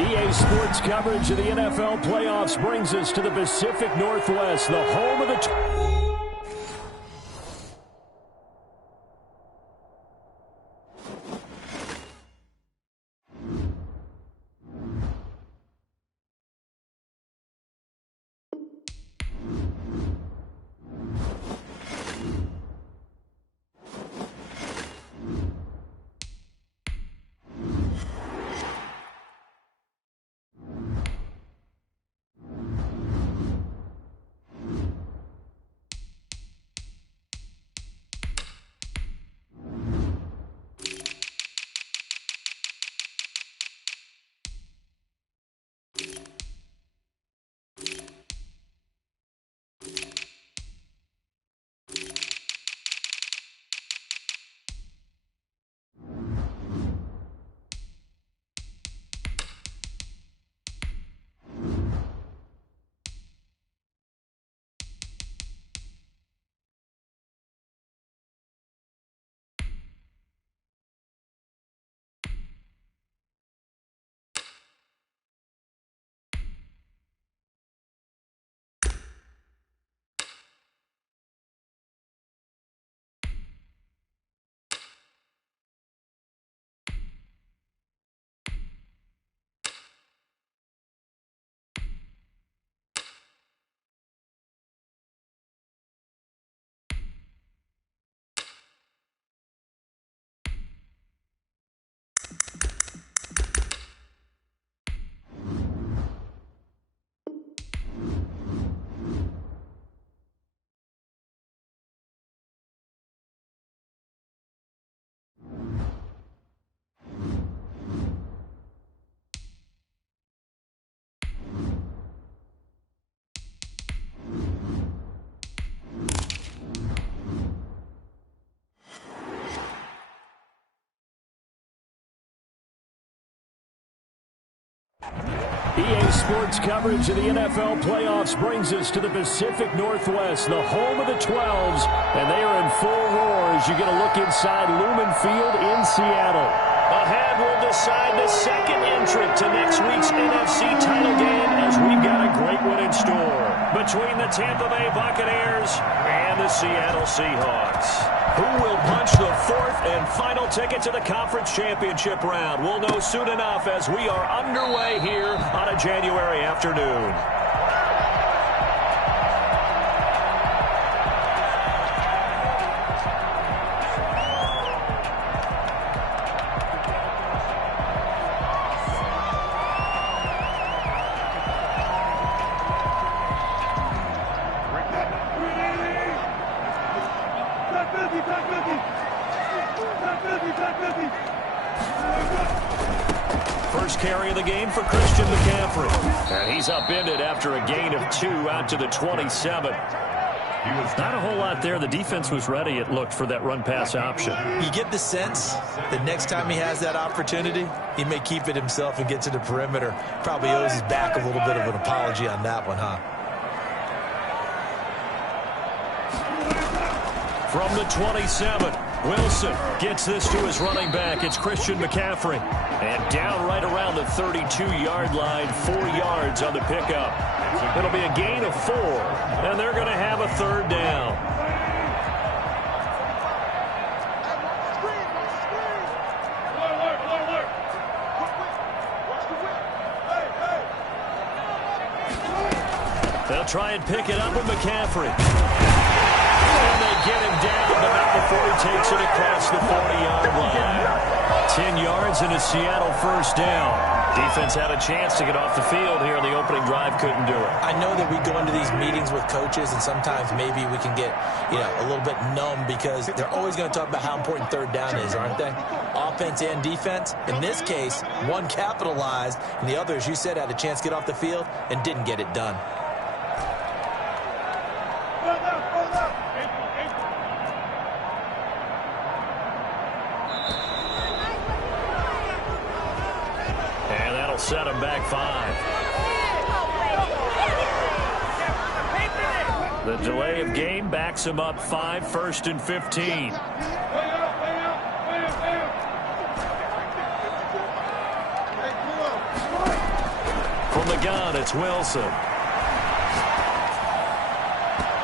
EA Sports coverage of the NFL playoffs brings us to the Pacific Northwest, the home of the... EA Sports coverage of the NFL playoffs brings us to the Pacific Northwest, the home of the 12s, and they are in full roar as you get a look inside Lumen Field in Seattle. Ahead will decide the second entrant to next week's NFC title game as we've got a great one in store between the Tampa Bay Buccaneers and the Seattle Seahawks. Who will punch the fourth and final ticket to the conference championship round? We'll know soon enough as we are underway here on a January afternoon. First carry of the game for Christian McCaffrey. And he's upended after a gain of 2 out to the 27. Not a whole lot there. The defense was ready, it looked, for that run-pass option. You get the sense that next time he has that opportunity, he may keep it himself and get to the perimeter. Probably owes his back a little bit of an apology on that one, huh? From the 27, Wilson gets this to his running back. It's Christian McCaffrey. And down right around the 32-yard line, 4 yards on the pickup. It'll be a gain of 4, and they're going to have a third down. They'll try and pick it up with McCaffrey. And they get him down, but not before he takes it across the 40-yard line. 10 yards and a Seattle first down. Defense had a chance to get off the field here in the opening drive, couldn't do it. I know that we go into these meetings with coaches, and sometimes maybe we can get, a little bit numb because they're always going to talk about how important third down is, aren't they? Offense and defense. In this case, one capitalized, and the other, as you said, had a chance to get off the field and didn't get it done. Set him back 5. The delay of game backs him up 5, 1st and 15. From the gun, it's Wilson.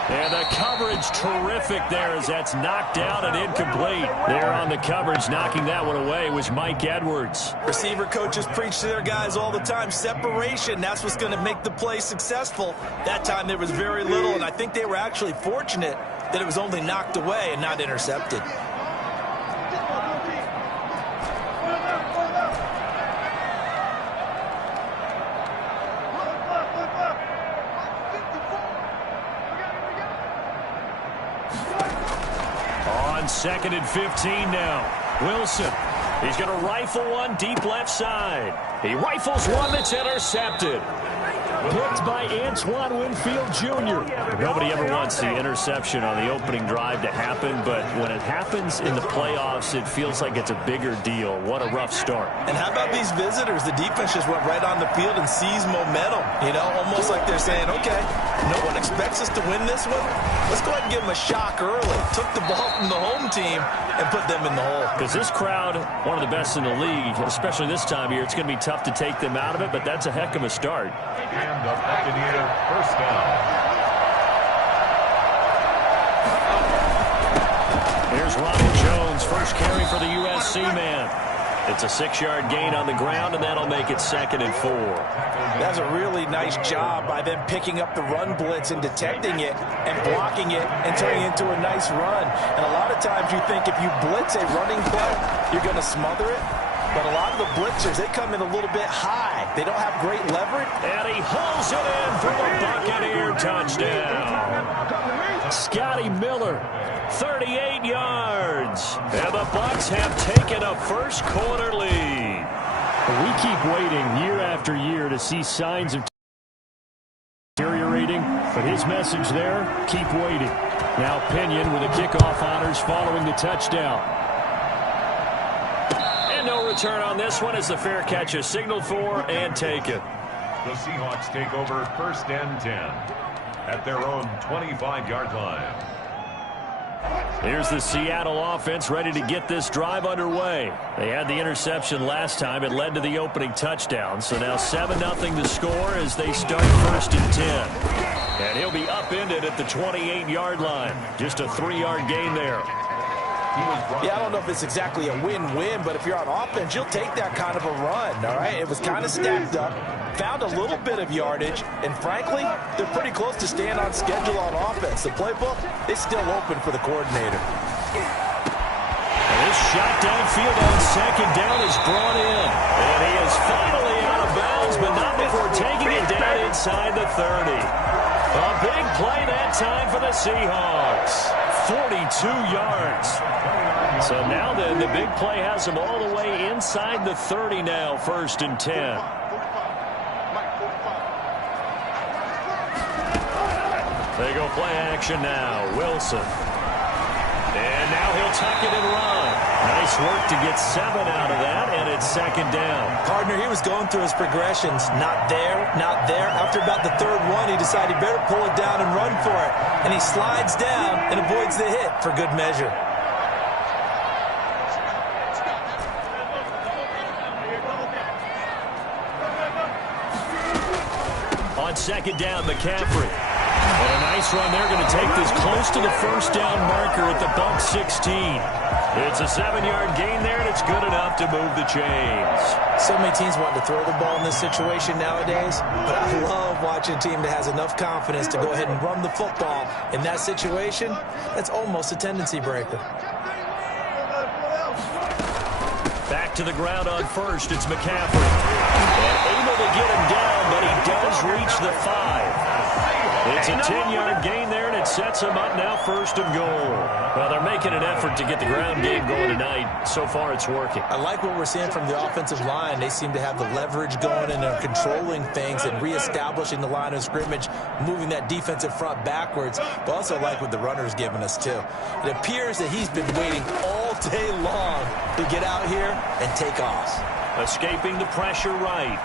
And the coverage terrific there as that's knocked down and incomplete. There on the coverage, knocking that one away was Mike Edwards. Receiver coaches preach to their guys all the time. Separation, that's what's going to make the play successful. That time there was very little, and I think they were actually fortunate that it was only knocked away and not intercepted. Second and 15 now. Wilson. He's going to rifle one deep left side. He rifles one that's intercepted. Picked by Antoine Winfield Jr. Nobody ever wants the interception on the opening drive to happen, but when it happens in the playoffs, it feels like it's a bigger deal. What a rough start. And how about these visitors? The defense just went right on the field and seized momentum. You know, almost like they're saying, okay, no one expects us to win this one. Let's go ahead and give them a shock early. Took the ball from the home team and put them in the hole. Because this crowd, one of the best in the league, especially this time of year, it's going to be tough to take them out of it, but that's a heck of a start. And the Buccaneer first down. Here's Ronald Jones, first carry for the USC man. It's a 6-yard gain on the ground, and that'll make it 2nd and 4. That's a really nice job by them picking up the run blitz and detecting it and blocking it and turning it into a nice run. And a lot of times you think if you blitz a running play, you're going to smother it. But a lot of the blitzers, they come in a little bit high. They don't have great leverage. And he hauls it in for the Buccaneer touchdown. Scotty Miller, 38 yards. And the Bucs have taken a first quarter lead. We keep waiting year after year to see signs of deteriorating, but his message there, keep waiting. Now Pinion with the kickoff honors following the touchdown. No return on this one as the fair catch is signaled for and taken. The Seahawks take over 1st and 10 at their own 25-yard line. Here's the Seattle offense ready to get this drive underway. They had the interception last time. It led to the opening touchdown. So now 7-0 to score as they start 1st and 10. And he'll be upended at the 28-yard line. Just a 3-yard gain there. Yeah, I don't know if it's exactly a win-win, but if you're on offense, you'll take that kind of a run, all right? It was kind of stacked up, found a little bit of yardage, and frankly, they're pretty close to staying on schedule on offense. The playbook is still open for the coordinator. And this shot downfield on 2nd down is brought in. And he is finally out of bounds, but not before taking it down inside the 30. A big play that time for the Seahawks. 42 yards. So now then, the big play has them all the way inside the 30 now, 1st and 10. They go play action now. Wilson. And now he'll tuck it and run. Nice work to get 7 out of that, and it's 2nd down. Partner, he was going through his progressions. Not there, not there. After about the 3rd one, he decided he better pull it down and run for it. And he slides down and avoids the hit for good measure. On 2nd down, McCaffrey. And a nice run there, going to take this close to the 1st down marker at the Bucs 16. It's a 7-yard gain there, and it's good enough to move the chains. So many teams want to throw the ball in this situation nowadays, but I love watching a team that has enough confidence to go ahead and run the football. In that situation, that's almost a tendency breaker. Back to the ground on 1st, it's McCaffrey. And able to get him down, but he does reach the 5. It's a 10-yard gain there, and it sets him up now 1st and goal. Well, they're making an effort to get the ground game going tonight. So far, it's working. I like what we're seeing from the offensive line. They seem to have the leverage going, and they're controlling things and reestablishing the line of scrimmage, moving that defensive front backwards. But also like what the runner's giving us, too. It appears that he's been waiting all day long to get out here and take off. Escaping the pressure right.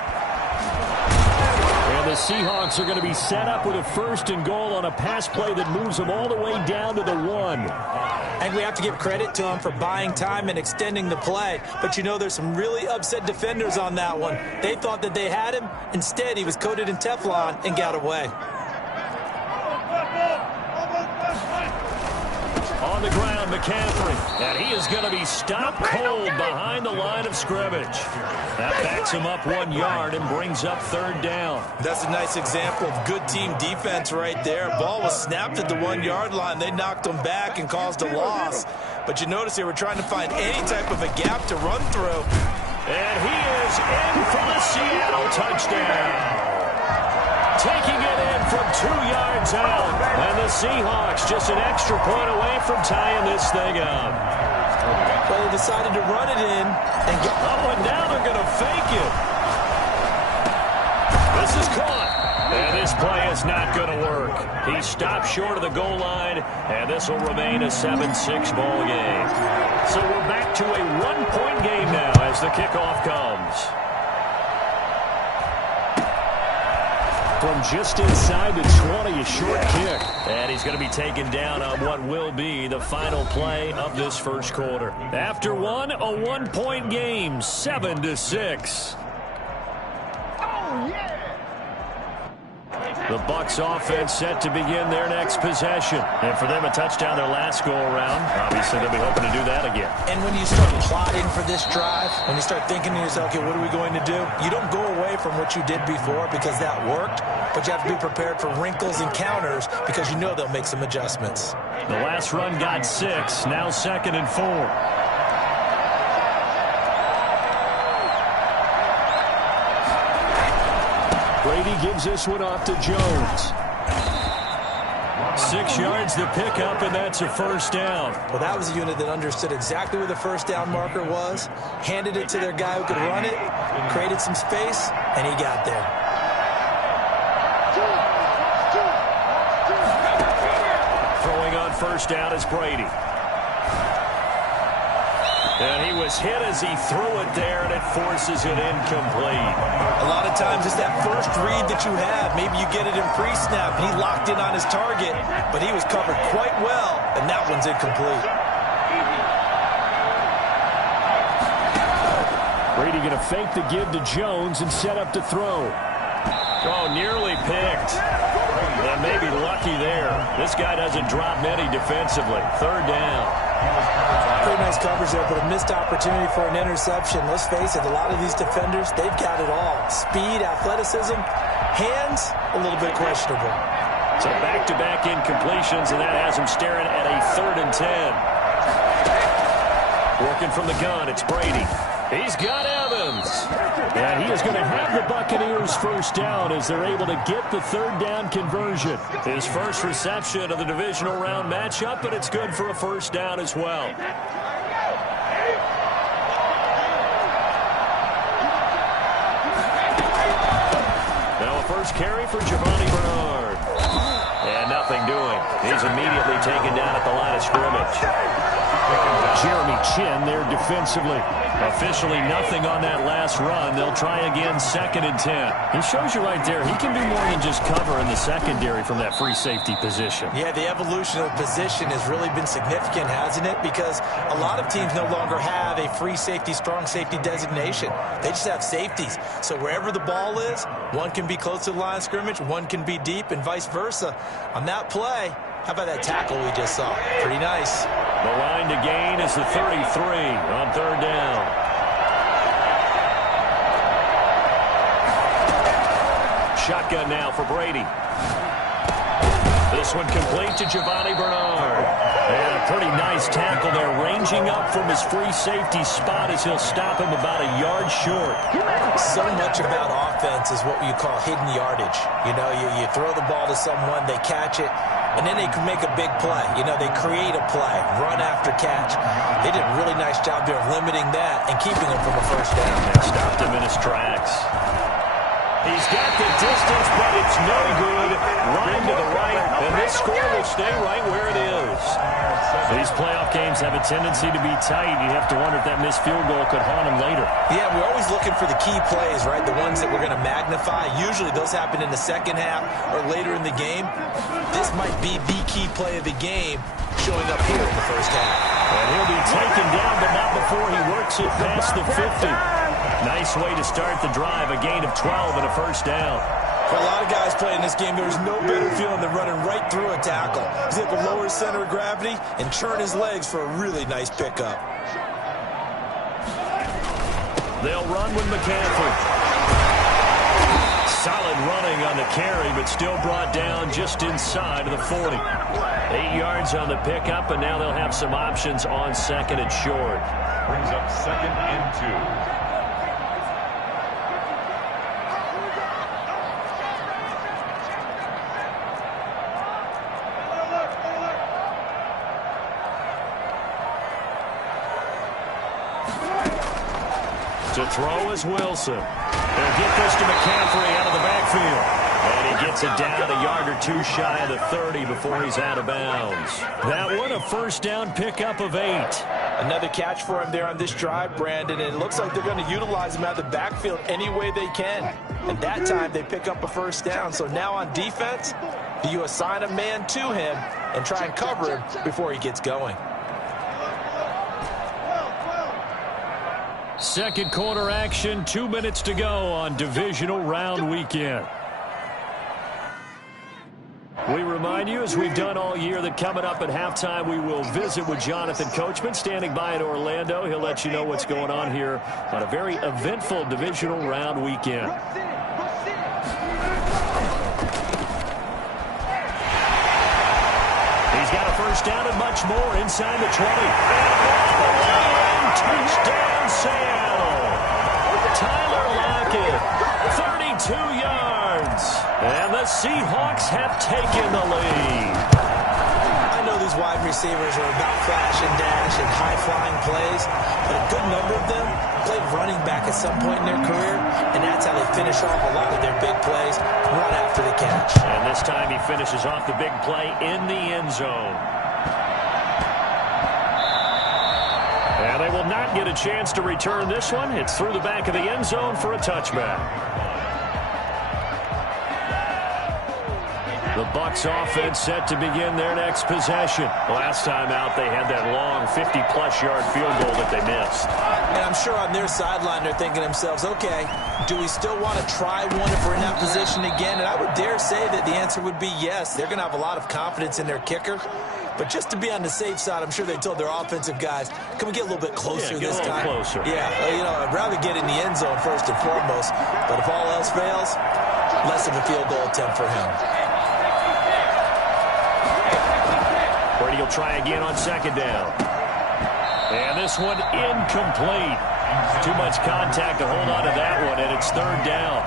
And the Seahawks are going to be set up with a 1st and goal on a pass play that moves them all the way down to the 1. I think we have to give credit to him for buying time and extending the play. But, you know, there's some really upset defenders on that one. They thought that they had him. Instead, he was coated in Teflon and got away. On the ground, McCaffrey. And he is going to be stopped cold behind the line of scrimmage. That backs him up 1 yard and brings up 3rd down. That's a nice example of good team defense right there. Ball was snapped at the 1 yard line. They knocked him back and caused a loss. But you notice they were trying to find any type of a gap to run through. And he is in for the Seattle touchdown. Taking it in from 2 yards out. And the Seahawks just an extra point away from tying this thing up. Well, they decided to run it in and get... Oh, and now they're going to fake it. This is caught. And this play is not going to work. He stopped short of the goal line, and this will remain a 7-6 ball game. So we're back to a 1-point game now as the kickoff comes. From just inside the 20, a short kick. And he's going to be taken down on what will be the final play of this first quarter. After one, a 1-point game, 7-6. The Bucs offense set to begin their next possession. And for them, a touchdown their last go-around. Obviously, they'll be hoping to do that again. And when you start plotting for this drive, when you start thinking to yourself, okay, what are we going to do? You don't go away from what you did before because that worked, but you have to be prepared for wrinkles and counters because you know they'll make some adjustments. The last run got 6, now 2nd and 4. Brady gives this one off to Jones. 6 yards the pickup, and that's a first down. Well, that was a unit that understood exactly where the first down marker was, handed it to their guy who could run it, created some space, and he got there. Throwing on first down is Brady. And he was hit as he threw it there, and it forces it incomplete. A lot of times it's that first read that you have. Maybe you get it in pre-snap, and he locked in on his target, but he was covered quite well, and that one's incomplete. Brady going to fake the give to Jones and set up to throw. Oh, nearly picked. And maybe lucky there. This guy doesn't drop many defensively. 3rd down. Pretty nice coverage there, but a missed opportunity for an interception. Let's face it, a lot of these defenders, they've got it all. Speed, athleticism, hands, a little bit questionable. So back-to-back incompletions, and that has him staring at a 3rd and 10. Working from the gun, it's Brady. He's got Evans. And he is going to have the Buccaneers first down as they're able to get the 3rd down conversion. His first reception of the divisional round matchup, but it's good for a first down as well. Now a first carry for Giovanni Bernard. And nothing doing. He's immediately taken down at the line of scrimmage. Jeremy Chin there defensively. Officially nothing on that last run. They'll try again 2nd and 10. It shows you right there, he can do more than just cover in the secondary from that free safety position. Yeah, the evolution of the position has really been significant, hasn't it? Because a lot of teams no longer have a free safety, strong safety designation. They just have safeties. So wherever the ball is, one can be close to the line of scrimmage, one can be deep, and vice versa. On that play, how about that tackle we just saw? Pretty nice. The line to gain is the 33 on 3rd down. Shotgun now for Brady. This one complete to Giovanni Bernard. And a pretty nice tackle there, ranging up from his free safety spot as he'll stop him about a yard short. So much about offense is what you call hidden yardage. You know, you throw the ball to someone, they catch it, and then they can make a big play. You know, they create a play, run after catch. They did a really nice job there of limiting that and keeping him from a first down. And stopped him in his tracks. He's got the distance, but it's no good. Line to the right, and this score will stay right where it is. These playoff games have a tendency to be tight. You have to wonder if that missed field goal could haunt them later. Yeah, we're always looking for the key plays, right? The ones that we're going to magnify. Usually those happen in the second half or later in the game. This might be the key play of the game showing up here in the first half. And he'll be taken down, but not before he works it past the 50. Nice way to start the drive, a gain of 12 and a first down. For a lot of guys playing this game, there's no better feeling than running right through a tackle. He's able to lower his center of gravity and churn his legs for a really nice pickup. They'll run with McCaffrey. Solid running on the carry, but still brought down just inside of the 40. 8 yards on the pickup, and now they'll have some options on second and short. Brings up 2nd and 2. To throw is Wilson. They'll get this to McCaffrey out of the backfield. And he gets it down a yard or two shy of the 30 before he's out of bounds. That one, a first down pickup of 8. Another catch for him there on this drive, Brandon, and it looks like they're going to utilize him out of the backfield any way they can. And that time they pick up a first down. So now on defense, do you assign a man to him and try and cover him before he gets going? Second quarter action, 2 minutes to go on divisional round weekend. We remind you, as we've done all year, that coming up at halftime, we will visit with Jonathan Coachman, standing by in Orlando. He'll let you know what's going on here on a very eventful divisional round weekend. He's got a first down and much more inside the 20. And touchdown, Seattle. Tyler Lockett, 32 yards. And the Seahawks have taken the lead. I know these wide receivers are about flash and dash and high-flying plays, but a good number of them played running back at some point in their career, and that's how they finish off a lot of their big plays, run after the catch. And this time he finishes off the big play in the end zone. And they will not get a chance to return this one. It's through the back of the end zone for a touchback. The Bucs offense set to begin their next possession. Last time out, they had that long 50-plus yard field goal that they missed. And I'm sure on their sideline, they're thinking to themselves, okay, do we still want to try one if we're in that position again? And I would dare say that the answer would be yes. They're going to have a lot of confidence in their kicker. But just to be on the safe side, I'm sure they told their offensive guys, can we get a little bit closer this time? Closer. Yeah, you know, I'd rather get in the end zone first and foremost. But if all else fails, less of a field goal attempt for him. Brady will try again on second down. And this one incomplete. Too much contact to hold on to that one, and it's third down.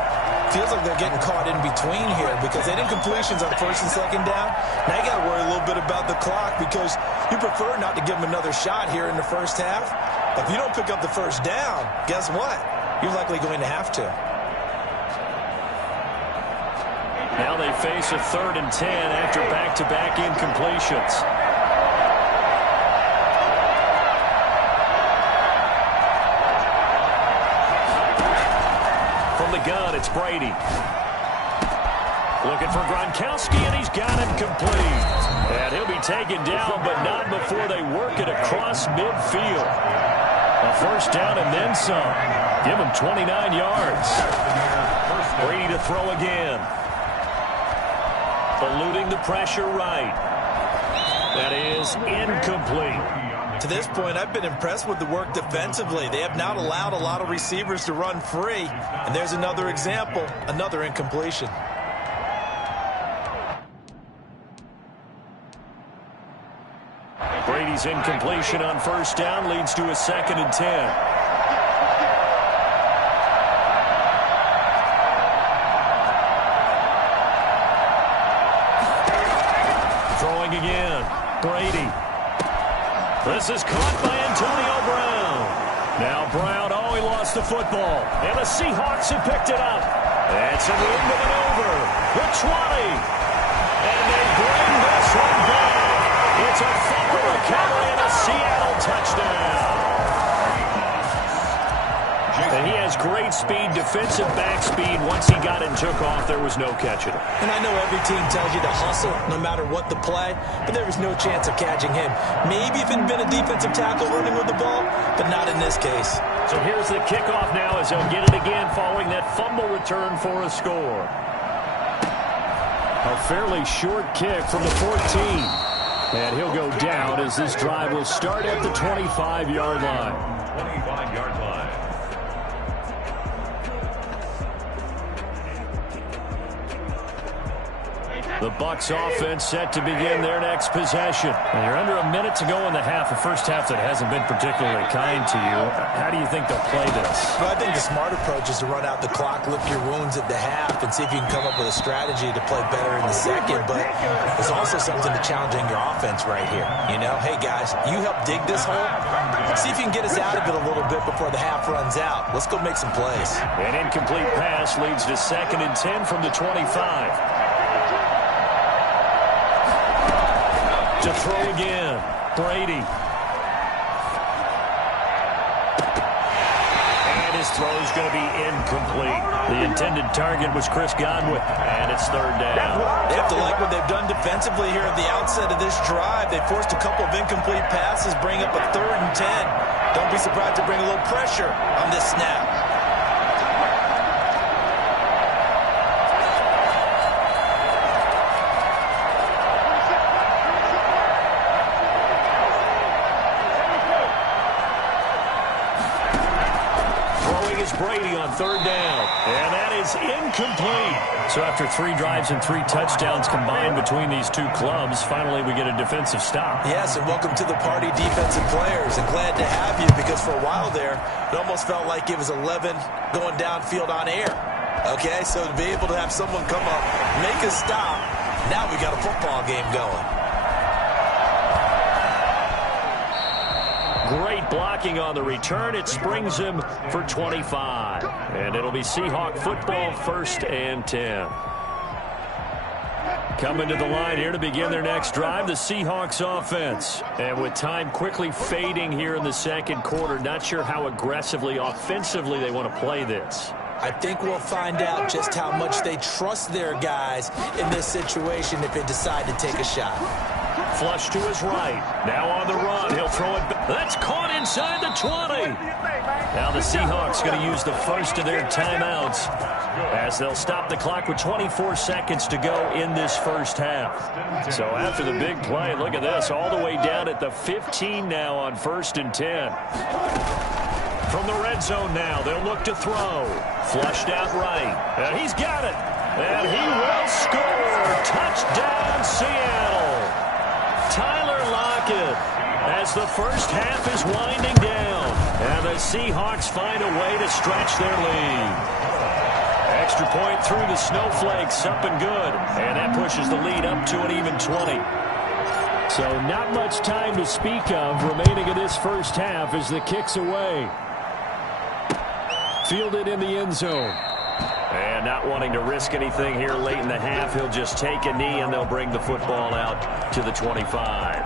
Feels like they're getting caught in between here because they didn't completions on first and second down. Now you got to worry a little bit about the clock because you prefer not to give them another shot here in the first half. But if you don't pick up the first down, guess what? You're likely going to have to. Now they face a 3rd and 10 after back-to-back incompletions. From the gun, it's Brady. Looking for Gronkowski, and he's got him complete. And he'll be taken down, but not before they work it across midfield. A first down and then some. Give him 29 yards. Brady to throw again. Eluding the pressure right. That is incomplete. To this point, I've been impressed with the work defensively. They have not allowed a lot of receivers to run free. And there's another example, another incompletion. Brady's incompletion on first down leads to a 2nd and 10. Again, Brady. This is caught by Antonio Brown. Now Brown, he lost the football. And the Seahawks have picked it up. It's a room to maneuver. The 20. And they bring this one back. It's a fumble recovery and a Seattle touchdown. And he has great speed, defensive back speed. Once he got it and took off, there was no catching him. And I know every team tells you to hustle no matter what the play, but there was no chance of catching him. Maybe if it had been a defensive tackle running with the ball, but not in this case. So here's the kickoff now as they'll get it again following that fumble return for a score. A fairly short kick from the 14. And he'll go down as this drive will start at the 25-yard line. 25-yard line. The Bucs offense set to begin their next possession. And you're under a minute to go in the half, a first half that hasn't been particularly kind to you. How do you think they'll play this? Well, I think the smart approach is to run out the clock, lick your wounds at the half, and see if you can come up with a strategy to play better in the second. But there's also something to challenging your offense right here. You know, hey, guys, you help dig this hole. See if you can get us out of it a little bit before the half runs out. Let's go make some plays. An incomplete pass leads to 2nd and 10 from the 25. To throw again, Brady. And his throw is going to be incomplete. The intended target was Chris Godwin, and it's 3rd down. They have to like what they've done defensively here at the outset of this drive. They forced a couple of incomplete passes, bring up a 3rd and 10. Don't be surprised to bring a little pressure on this snap. Brady on 3rd down, and that is incomplete. So after 3 drives and 3 touchdowns combined between these two clubs, finally we get a defensive stop. Yes, and welcome to the party, defensive players, and glad to have you, because for a while there, it almost felt like it was 11 going downfield on air. Okay, so to be able to have someone come up, make a stop, now we got a football game going. Great blocking on the return. It springs him for 25. And it'll be Seahawk football, 1st and 10. Coming to the line here to begin their next drive, the Seahawks offense. And with time quickly fading here in the 2nd quarter, not sure how aggressively, offensively they want to play this. I think we'll find out just how much they trust their guys in this situation if they decide to take a shot. Flush to his right. Now on the run. He'll throw it back. That's caught inside the 20. Now the Seahawks going to use the first of their timeouts as they'll stop the clock with 24 seconds to go in this first half. So after the big play, look at this, all the way down at the 15 now on 1st and 10. From the red zone now, they'll look to throw. Flushed out right. And he's got it. And he will score. Touchdown, Seattle. Tyler Lockett, as the first half is winding down, and the Seahawks find a way to stretch their lead. Extra point through the snowflakes, up and good, and that pushes the lead up to an even 20. So not much time to speak of remaining in this first half as the kick's away. Fielded in the end zone. And not wanting to risk anything here late in the half, he'll just take a knee and they'll bring the football out to the 25.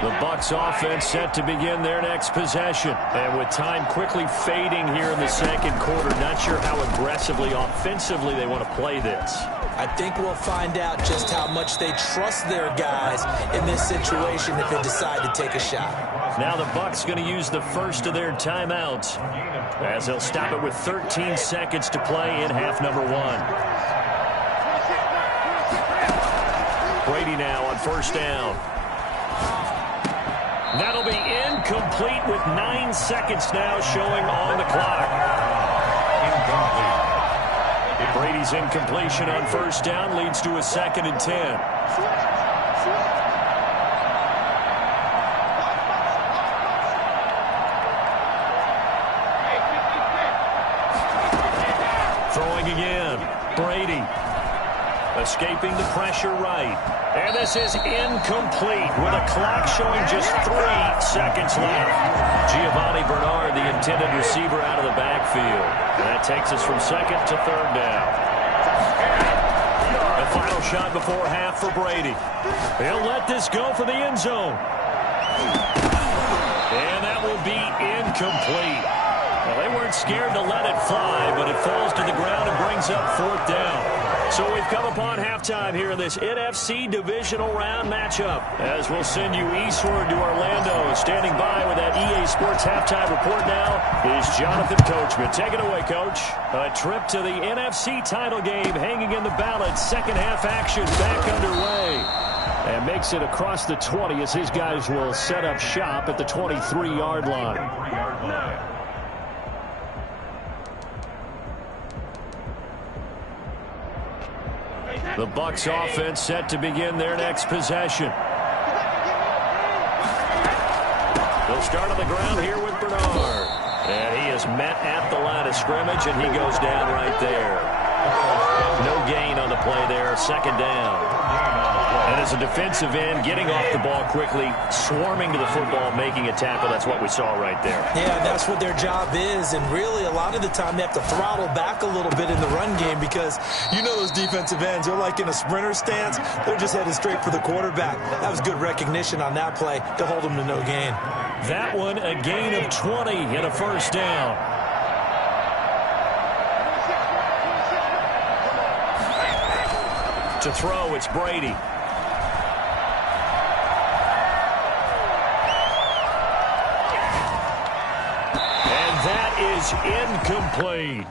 The Bucs offense set to begin their next possession. And with time quickly fading here in the 2nd quarter, not sure how aggressively, offensively they want to play this. I think we'll find out just how much they trust their guys in this situation if they decide to take a shot. Now the Bucs going to use the first of their timeouts as they'll stop it with 13 seconds to play in half number 1. Brady now on 1st down. That'll be incomplete with 9 seconds now showing on the clock. Brady's incompletion on 1st down leads to a 2nd and 10. Throwing again. Brady escaping the pressure right. And this is incomplete with a clock showing just 3 seconds left. Giovanni Bernard, the intended receiver, out of the backfield. And that takes us from 2nd to 3rd down. The final final shot before half for Brady. He'll let this go for the end zone. And that will be incomplete. Well, they weren't scared to let it fly, but it falls to the ground and brings up 4th down. So we've come upon halftime here in this NFC divisional round matchup. As we'll send you eastward to Orlando. Standing by with that EA Sports halftime report now is Jonathan Coachman. Take it away, Coach. A trip to the NFC title game hanging in the balance. Second half action back underway. And makes it across the 20 as his guys will set up shop at the 23-yard line. The Bucs offense set to begin their next possession. They'll start on the ground here with Bernard. And he is met at the line of scrimmage, and he goes down right there. No gain on the play there, 2nd down. And as a defensive end, getting off the ball quickly, swarming to the football, making a tackle. That's what we saw right there. Yeah, that's what their job is. And really, a lot of the time, they have to throttle back a little bit in the run game because you know those defensive ends, they're like in a sprinter stance. They're just headed straight for the quarterback. That was good recognition on that play to hold them to no gain. That one, a gain of 20 and a 1st down. To throw, it's Brady. Is incomplete.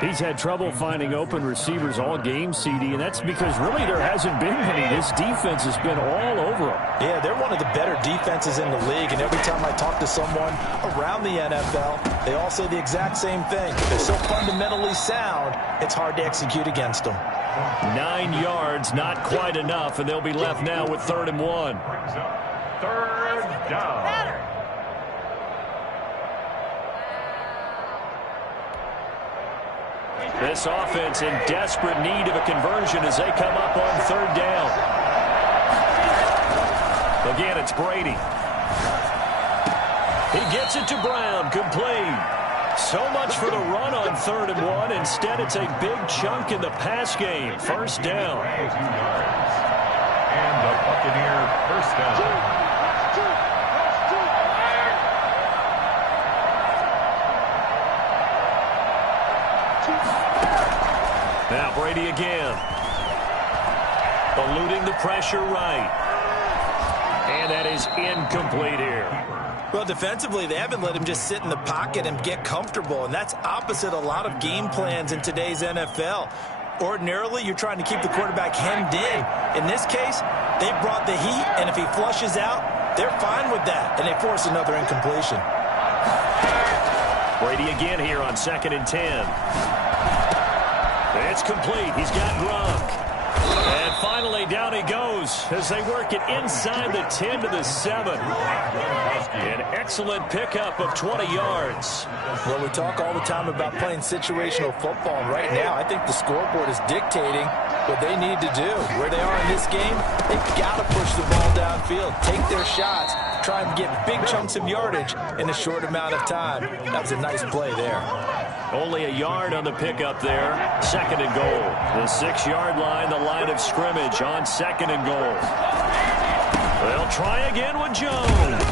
He's had trouble finding open receivers all game, CD, and that's because really there hasn't been any. This defense has been all over them. Yeah, they're one of the better defenses in the league, and every time I talk to someone around the NFL, they all say the exact same thing. They're so fundamentally sound, it's hard to execute against them. 9 yards, not quite enough, and they'll be left now with 3rd and 1. 3rd down. This offense in desperate need of a conversion as they come up on 3rd down. Again, it's Brady. He gets it to Brown, complete. So much for the run on 3rd and 1. Instead, it's a big chunk in the pass game. 1st down. And the Buccaneer 1st down. Now Brady again. Eluding the pressure right. And that is incomplete here. Well, defensively, they haven't let him just sit in the pocket and get comfortable, and that's opposite a lot of game plans in today's NFL. Ordinarily, you're trying to keep the quarterback hemmed in. In this case, they brought the heat, and if he flushes out, they're fine with that, and they force another incompletion. Brady again here on 2nd and 10. It's complete. He's got Gronk. And finally, down he goes as they work it inside the 10 to the 7. An excellent pickup of 20 yards. Well, we talk all the time about playing situational football, and right now I think the scoreboard is dictating what they need to do. Where they are in this game, they've got to push the ball downfield, take their shots, try and get big chunks of yardage in a short amount of time. That was a nice play there. Only a yard on the pickup there. 2nd and goal. The 6-yard line, the line of scrimmage on 2nd and goal. They'll try again with Jones.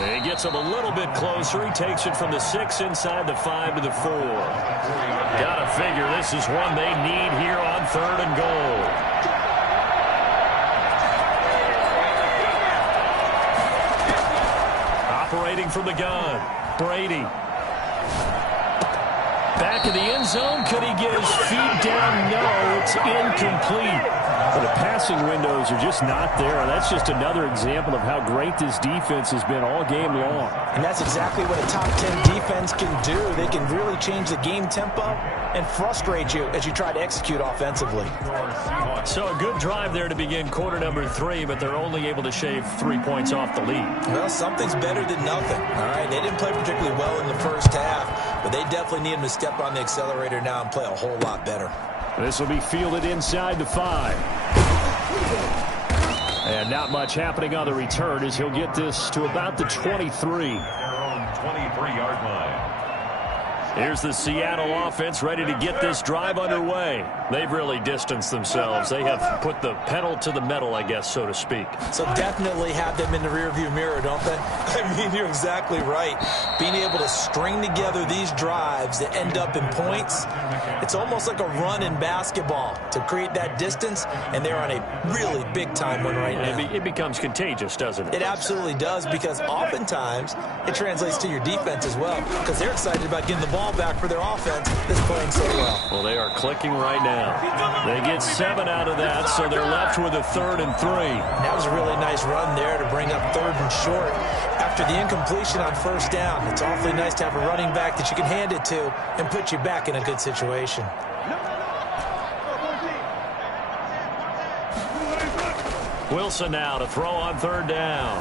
He gets him a little bit closer. He takes it from the 6 inside the 5 to the 4. Gotta figure this is one they need here on 3rd and goal. Operating from the gun, Brady. Back in the end zone. Could he get his feet down? No, it's incomplete. Well, the passing windows are just not there. That's just another example of how great this defense has been all game long. And that's exactly what a top 10 defense can do. They can really change the game tempo and frustrate you as you try to execute offensively. So a good drive there to begin quarter number 3, but they're only able to shave 3 points off the lead. Well, something's better than nothing. All right, they didn't play particularly well in the first half, but they definitely need them to step on the accelerator now and play a whole lot better. This will be fielded inside the 5. And not much happening on the return as he'll get this to about the 23. Their own 23-yard line. Here's the Seattle offense ready to get this drive underway. They've really distanced themselves. They have put the pedal to the metal, I guess, so to speak. So definitely have them in the rearview mirror, don't they? I mean, you're exactly right. Being able to string together these drives that end up in points, it's almost like a run in basketball to create that distance, and they're on a really big-time one right now. It becomes contagious, doesn't it? It absolutely does, because oftentimes it translates to your defense as well, because they're excited about getting the ball back for their offense that's playing so well. Well, they are clicking right now. They get 7 out of that, so they're left with a 3rd and 3. That was a really nice run there to bring up 3rd and short. After the incompletion on 1st down, it's awfully nice to have a running back that you can hand it to and put you back in a good situation. Wilson now to throw on 3rd down.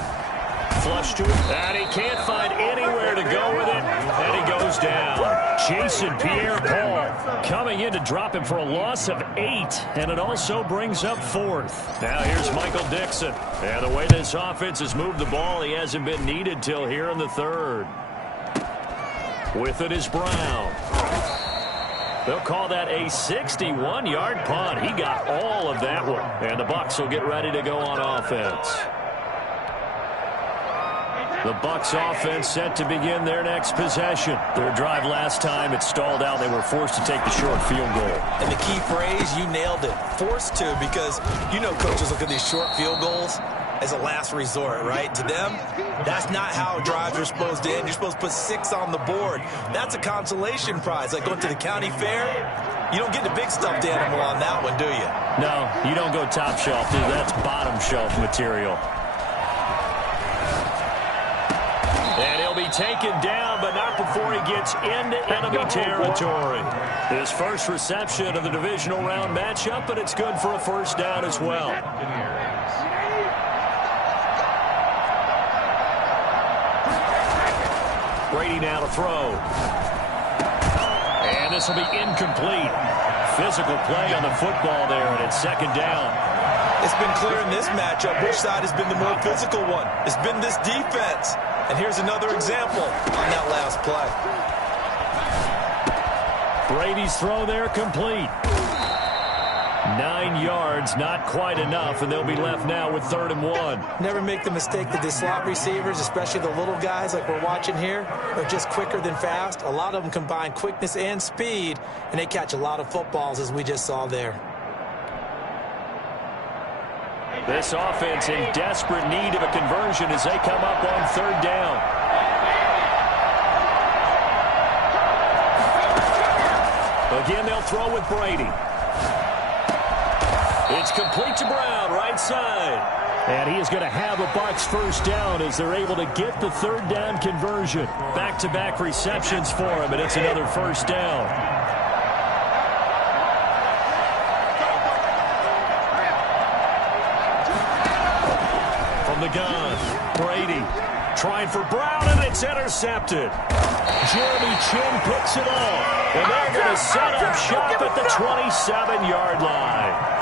Flush to it, and he can't find anywhere to go with it, and he goes down. Jason Pierre-Paul coming in to drop him for a loss of 8, and it also brings up 4th. Now here's Michael Dixon, and the way this offense has moved the ball, he hasn't been needed till here in the 3rd. With it is Brown. They'll call that a 61-yard punt. He got all of that one, and the Bucs will get ready to go on offense. The Bucs offense set to begin their next possession. Their drive last time, it stalled out. They were forced to take the short field goal. And the key phrase, you nailed it. Forced to, because you know coaches look at these short field goals as a last resort, right? To them, that's not how drives are supposed to end. You're supposed to put 6 on the board. That's a consolation prize. Like going to the county fair, you don't get the big stuffed animal on that one, do you? No, you don't go top shelf, dude. That's bottom shelf material. And he'll be taken down, but not before he gets into enemy territory. His first reception of the divisional round matchup, but it's good for a 1st down as well. Brady now to throw. And this will be incomplete. Physical play on the football there, and it's 2nd down. It's been clear in this matchup which side has been the more physical one. It's been this defense. And here's another example on that last play. Brady's throw there complete. 9 yards, not quite enough, and they'll be left now with 3rd and 1. Never make the mistake that the slot receivers, especially the little guys like we're watching here, are just quicker than fast. A lot of them combine quickness and speed, and they catch a lot of footballs, as we just saw there. This offense in desperate need of a conversion as they come up on 3rd down. Again, they'll throw with Brady. It's complete to Brown, right side. And he is going to have a Bucs 1st down as they're able to get the 3rd down conversion. Back-to-back receptions for him, and it's another 1st down. The gun. Brady trying for Brown, and it's intercepted. Jeremy Chin picks it up, and they're going to set up shop at the 27-yard line.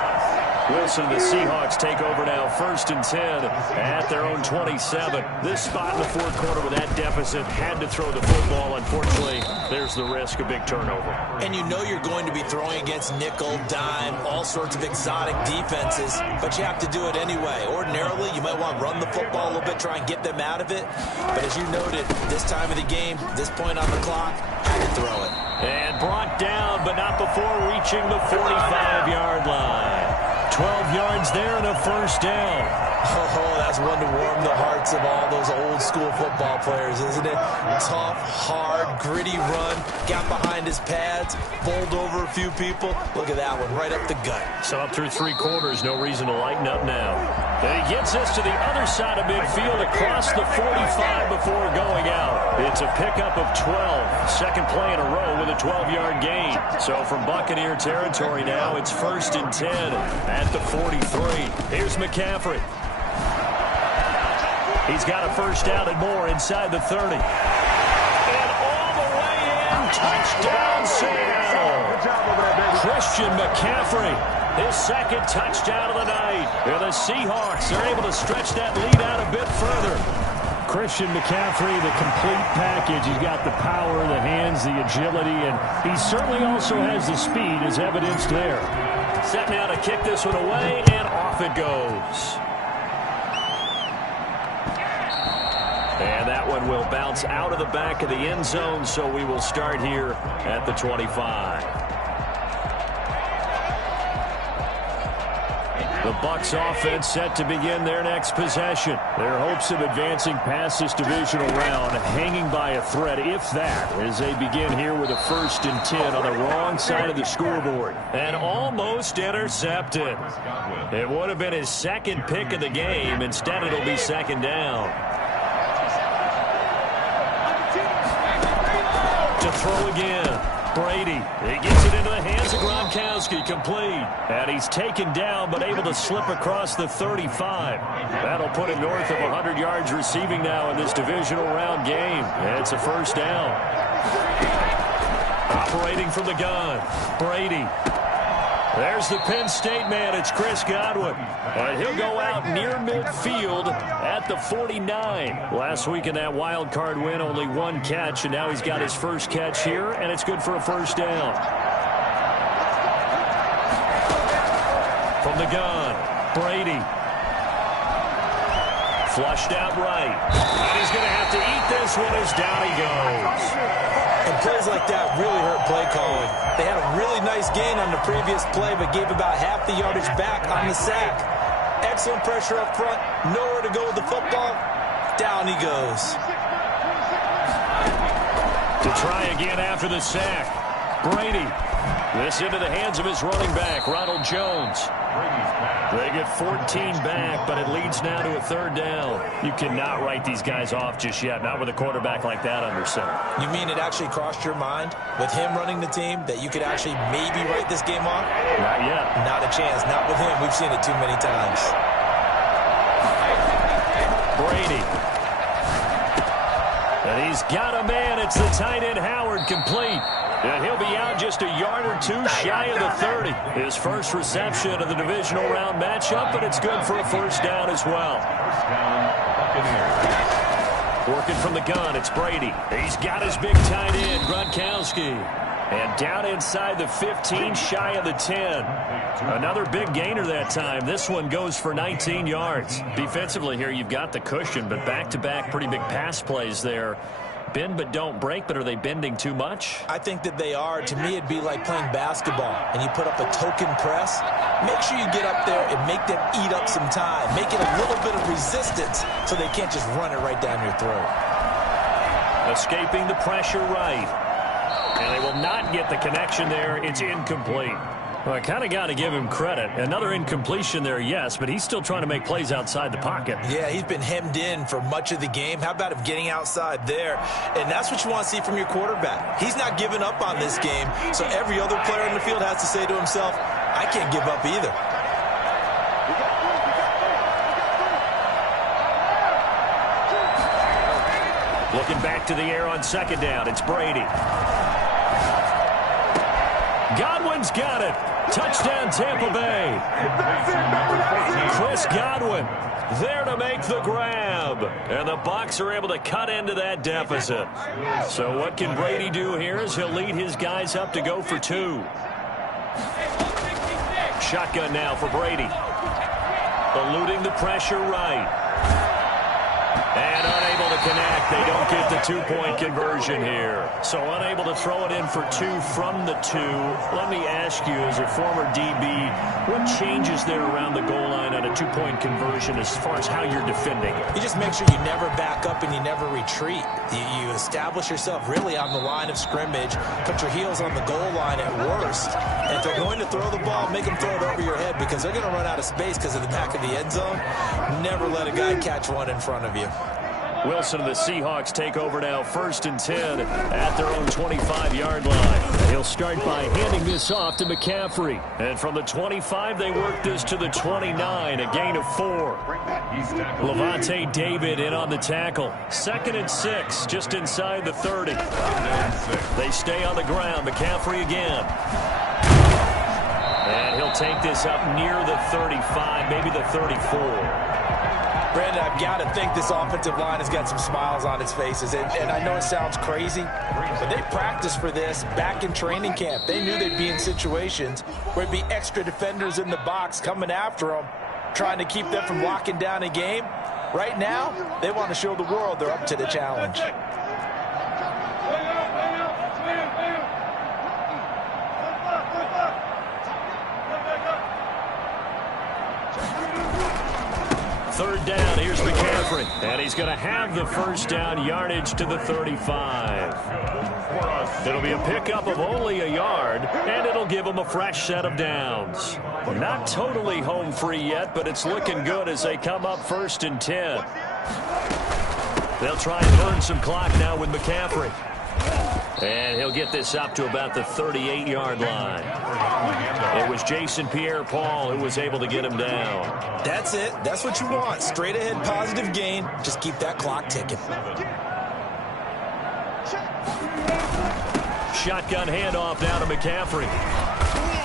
Wilson and the Seahawks take over now 1st and 10 at their own 27. This spot in the 4th quarter with that deficit, had to throw the football. Unfortunately, there's the risk of big turnover. And you know you're going to be throwing against nickel, dime, all sorts of exotic defenses, but you have to do it anyway. Ordinarily, you might want to run the football a little bit, try and get them out of it. But as you noted, this time of the game, this point on the clock, had to throw it. And brought down, but not before reaching the 45-yard line. 12 yards there and a 1st down. Oh, that's one to warm the hearts of all those old-school football players, isn't it? Tough, hard, gritty run, got behind his pads, bowled over a few people. Look at that one, right up the gut. So up through 3 quarters, no reason to lighten up now. And he gets us to the other side of midfield across the 45 before going out. It's a pickup of 12. Second play in a row with a 12-yard gain. So from Buccaneer territory now, it's 1st and 10 at the 43. Here's McCaffrey. He's got a 1st down and more inside the 30. And all the way in, touchdown Seattle. Christian McCaffrey, his 2nd touchdown of the night. And the Seahawks are able to stretch that lead out a bit further. Christian McCaffrey, the complete package. He's got the power, the hands, the agility, and he certainly also has the speed as evidenced there. Set now to kick this one away, and off it goes. And that one will bounce out of the back of the end zone, so we will start here at the 25. The Bucs offense set to begin their next possession. Their hopes of advancing past this divisional round hanging by a thread, if that, as they begin here with a 1st and 10 on the wrong side of the scoreboard. And almost intercepted. It would have been his 2nd pick of the game. Instead, it'll be 2nd down. To throw again. Brady, he gets it into the hands of Gronkowski, complete. And he's taken down, but able to slip across the 35. That'll put him north of 100 yards receiving now in this divisional round game. And it's a 1st down. Operating from the gun, Brady. There's the Penn State man. It's Chris Godwin. And he'll go out near midfield at the 49. Last week in that wild card win, only 1 catch, and now he's got his 1st catch here, and it's good for a 1st down. From the gun, Brady. Flushed out right. And he's going to have to eat this one as down he goes. And plays like that really hurt play calling. They had a really nice gain on the previous play, but gave about half the yardage back on the sack. Excellent pressure up front. Nowhere to go with the football. Down he goes. To try again after the sack. Brady. This into the hands of his running back, Ronald Jones. They get 14 back, but it leads now to a 3rd down. You cannot write these guys off just yet, not with a quarterback like that under center. You mean it actually crossed your mind with him running the team that you could actually maybe write this game off? Not yet. Not a chance. Not with him. We've seen it too many times. Brady. And he's got a man. It's the tight end Howard, complete. And he'll be out just a yard or 2 shy of the 30. His 1st reception of the divisional round matchup, but it's good for a 1st down as well. Working from the gun, it's Brady. He's got his big tight end, Gronkowski. And down inside the 15, shy of the 10. Another big gainer that time. This one goes for 19 yards. Defensively here, you've got the cushion, but back-to-back pretty big pass plays there. Bend but don't break, but are they bending too much? I think that they are. To me, it'd be like playing basketball, and you put up a token press. Make sure you get up there and make them eat up some time. Make it a little bit of resistance so they can't just run it right down your throat. Escaping the pressure right. And they will not get the connection there. It's incomplete. Well, I kind of got to give him credit. Another incompletion there, yes, but he's still trying to make plays outside the pocket. Yeah, he's been hemmed in for much of the game. How about him getting outside there? And that's what you want to see from your quarterback. He's not giving up on this game, so every other player in the field has to say to himself, I can't give up either. Looking back to the air on 2nd down, it's Brady. Godwin's got it. Touchdown, Tampa Bay. Chris Godwin there to make the grab. And the Bucs are able to cut into that deficit. So what can Brady do here as he'll lead his guys up to go for 2. Shotgun now for Brady. Eluding the pressure right. And unable to connect. They don't get the 2-point conversion here. So unable to throw it in for 2 from the 2. Let me ask you, as a former DB, what changes there around the goal line on a 2-point conversion as far as how you're defending? You just make sure you never back up and you never retreat. You establish yourself really on the line of scrimmage, put your heels on the goal line at worst. And if they're going to throw the ball, make them throw it over your head because they're going to run out of space because of the back of the end zone. Never let a guy catch one in front of you. Wilson and the Seahawks take over now, 1st and 10 at their own 25-yard line. He'll start by handing this off to McCaffrey. And from the 25, they work this to the 29, a gain of 4. Levante David in on the tackle. 2nd and 6, just inside the 30. They stay on the ground. McCaffrey again. And he'll take this up near the 35, maybe the 34. Brandon, I've got to think this offensive line has got some smiles on its faces. And I know it sounds crazy, but they practiced for this back in training camp. They knew they'd be in situations where there'd be extra defenders in the box coming after them, trying to keep them from locking down a game. Right now, they want to show the world they're up to the challenge. Third down, here's McCaffrey. And he's going to have the first down, yardage to the 35. It'll be a pickup of only a yard, and it'll give him a fresh set of downs. Not totally home free yet, but it's looking good as they come up 1st and 10. They'll try and burn some clock now with McCaffrey. And he'll get this up to about the 38-yard line. It was Jason Pierre-Paul who was able to get him down. That's it. That's what you want. Straight ahead positive gain. Just keep that clock ticking. Shotgun handoff now to McCaffrey.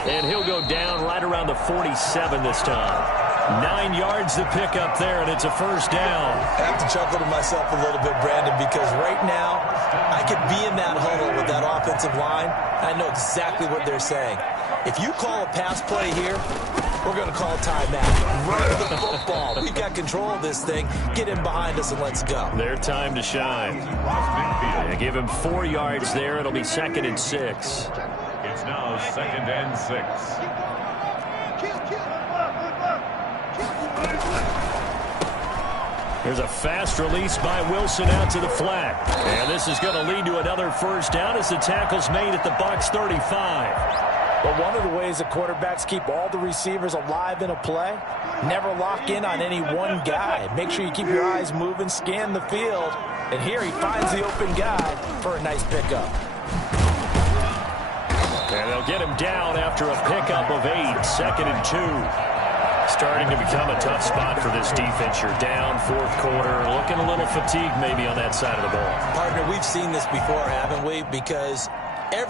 And he'll go down right around the 47 this time. 9 yards to pick up there, and it's a first down. I have to chuckle to myself a little bit, Brandon, because right now I could be in that huddle with that offensive line. I know exactly what they're saying. If you call a pass play here, we're going to call a timeout. Run the football. We've got control of this thing. Get in behind us and let's go. Their time to shine. They give him 4 yards there. It'll be 2nd and 6. It's now 2nd and 6. There's a fast release by Wilson out to the flat. And this is going to lead to another first down as the tackle's made at the Bucs 35. But one of the ways the quarterbacks keep all the receivers alive in a play, never lock in on any one guy. Make sure you keep your eyes moving, scan the field. And here he finds the open guy for a nice pickup. And they'll get him down after a pickup of 8, 2nd and 2. Starting to become a tough spot for this defense. You're down 4th quarter, looking a little fatigued maybe on that side of the ball. Partner, we've seen this before, haven't we? Because